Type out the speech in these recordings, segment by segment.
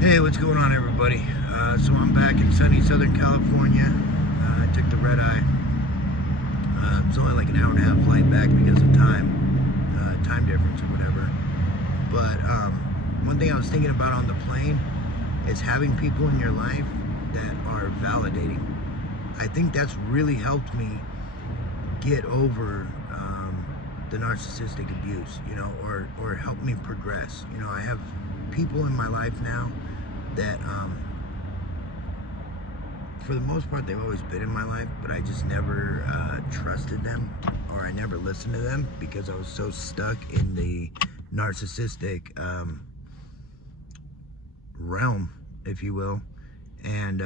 Hey, what's going on, everybody? So I'm back in sunny Southern California. I took the red eye. It's only like an hour and a half flight back because of time difference or whatever. But one thing I was thinking about on the plane is having people in your life that are validating. I think that's really helped me get over the narcissistic abuse, or help me progress. I have people in my life now that for the most part they've always been in my life, but I just never trusted them, or I never listened to them because I was so stuck in the narcissistic realm, if you will. And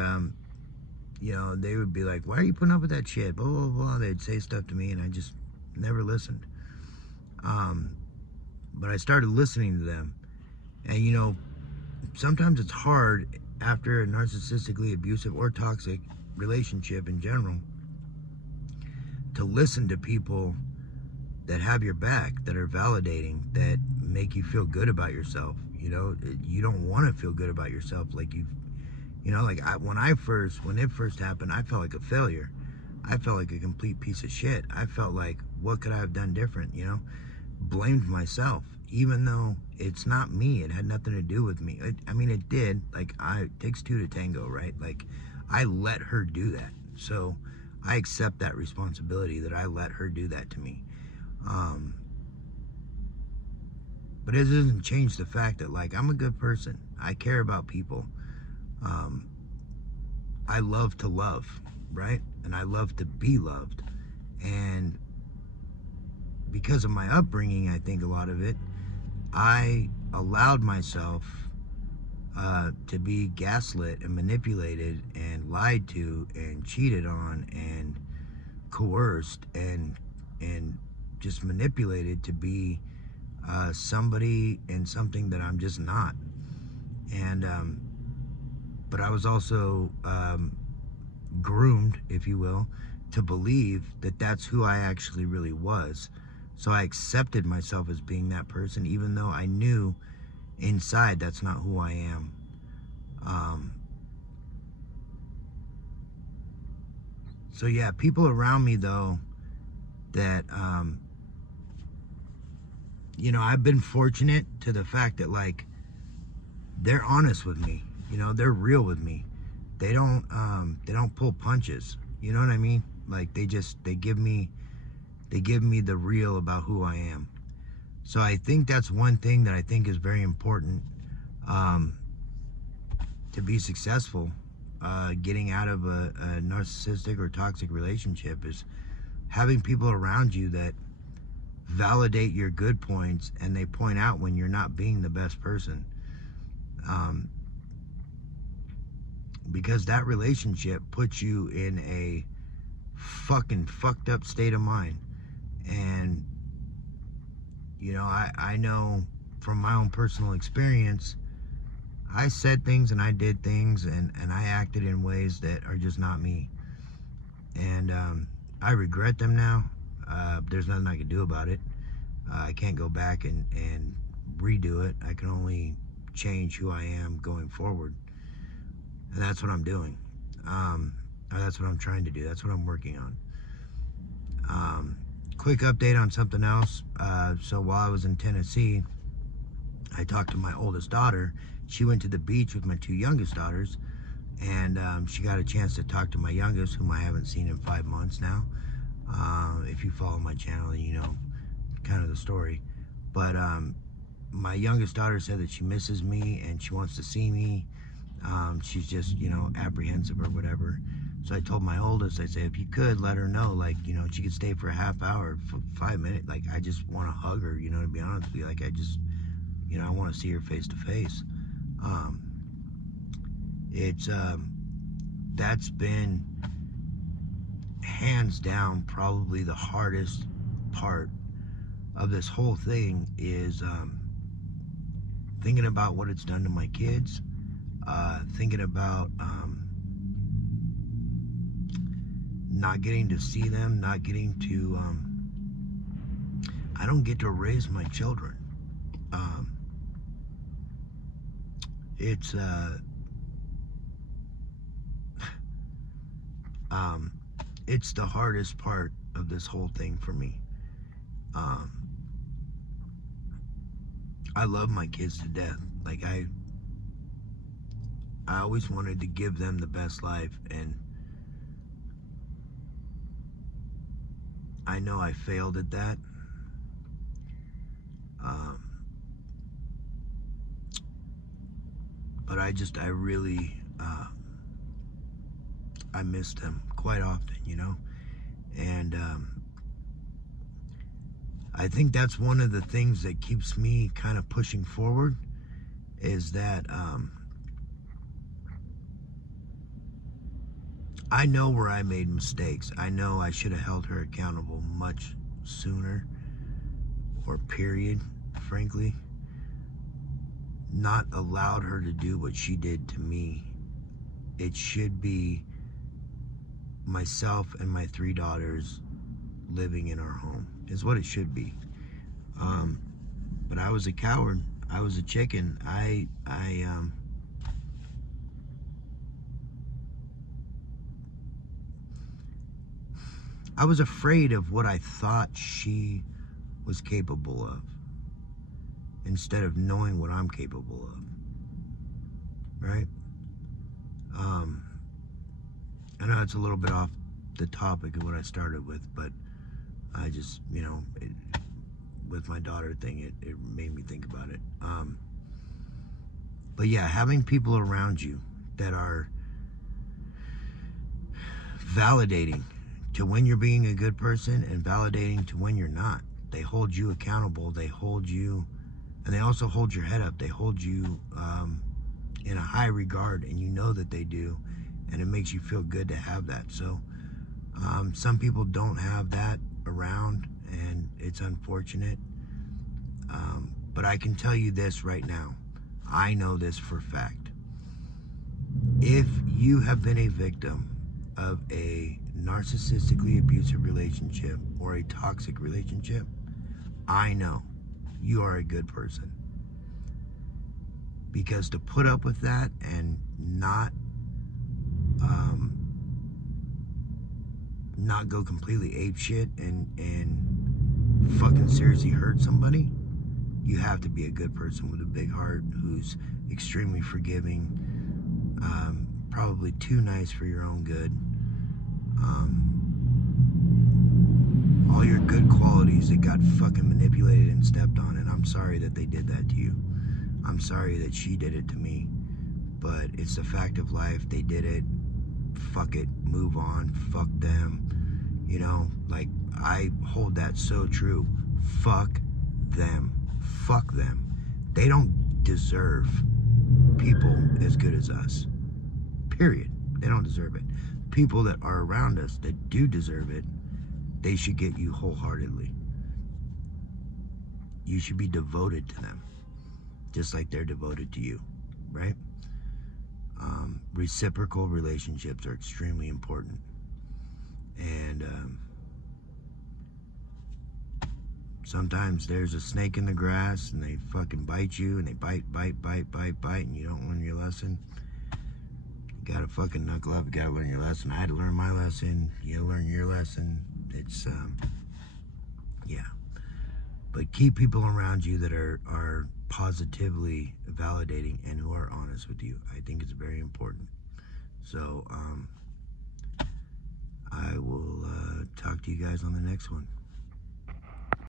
they would be like, why are you putting up with that shit, blah blah blah. They'd say stuff to me and I just never listened. But I started listening to them, and sometimes it's hard after a narcissistically abusive or toxic relationship in general to listen to people that have your back, that are validating, that make you feel good about yourself. You don't want to feel good about yourself when it first happened, I felt like a failure. I felt like a complete piece of shit. I felt like, what could I have done different? Blamed myself, even though it's not me. It had nothing to do with me. It did. It takes two to tango, right? I let her do that. So I accept that responsibility, that I let her do that to me. But it doesn't change the fact that, I'm a good person. I care about people. I love to love, right? And I love to be loved. And because of my upbringing, I think a lot of it, I allowed myself to be gaslit and manipulated and lied to and cheated on and coerced and just manipulated to be somebody and something that I'm just not. And but I was also groomed, if you will, to believe that that's who I actually really was. So I accepted myself as being that person, even though I knew inside that's not who I am. So yeah, people around me though that, I've been fortunate to the fact that they're honest with me. They're real with me. They don't pull punches. You know what I mean? They give me the real about who I am. So I think that's one thing that I think is very important to be successful getting out of a narcissistic or toxic relationship, is having people around you that validate your good points and they point out when you're not being the best person. Because that relationship puts you in a fucking fucked up state of mind. And I know from my own personal experience, I said things and I did things and I acted in ways that are just not me. And I regret them now. There's nothing I can do about it. I can't go back and redo it. I can only change who I am going forward. And that's what I'm doing. That's what I'm trying to do. That's what I'm working on. Quick update on something else. So while I was in Tennessee, I talked to my oldest daughter. She went to the beach with my two youngest daughters, and she got a chance to talk to my youngest, whom I haven't seen in 5 months now. If you follow my channel, you know kind of the story. But my youngest daughter said that she misses me and she wants to see me. She's just, apprehensive or whatever. So I told my oldest, I said, if you could let her know, she could stay for a half hour, for 5 minutes. I just want to hug her, to be honest with you. I just, I want to see her face to face. That's been hands down probably the hardest part of this whole thing, is thinking about what it's done to my kids, thinking about not getting to see them, not getting to, I don't get to raise my children. It's it's the hardest part of this whole thing for me. Um, I love my kids to death. Like I always wanted to give them the best life, and I know I failed at that. Um, but I really, I miss them quite often, you know? And I think that's one of the things that keeps me kind of pushing forward is that I know where I made mistakes. I know I should have held her accountable much sooner, or period, frankly. Not allowed her to do what she did to me. It should be myself and my 3 daughters living in our home, is what it should be. But I was a coward. I was a chicken. I was afraid of what I thought she was capable of, instead of knowing what I'm capable of, right? I know it's a little bit off the topic of what I started with, but I just, you know, with my daughter thing, it made me think about it. But yeah, having people around you that are validating to when you're being a good person and validating to when you're not. They hold you accountable. They hold you, and they also hold your head up. They hold you in a high regard, and you know that they do, and it makes you feel good to have that. So some people don't have that around, and it's unfortunate. But I can tell you this right now. I know this for a fact. If you have been a victim of a narcissistically abusive relationship or a toxic relationship, I know you are a good person. Because to put up with that and not go completely apeshit and fucking seriously hurt somebody, you have to be a good person with a big heart who's extremely forgiving, probably too nice for your own good. All your good qualities that got fucking manipulated and stepped on, and I'm sorry that they did that to you. I'm sorry that she did it to me, but it's the fact of life. They did it. Fuck it. Move on. Fuck them. You know, like, I hold that so true. Fuck them. Fuck them. They don't deserve people as good as us. Period. They don't deserve it. People that are around us that do deserve it, they should get you wholeheartedly. You should be devoted to them, just like they're devoted to you, right? Reciprocal relationships are extremely important. And sometimes there's a snake in the grass and they fucking bite you, and they bite, and you don't learn your lesson. You gotta fucking knuckle up, you gotta learn your lesson. I had to learn my lesson, you learn your lesson. It's, yeah. But keep people around you that are positively validating and who are honest with you. I think it's very important. So, I will talk to you guys on the next one.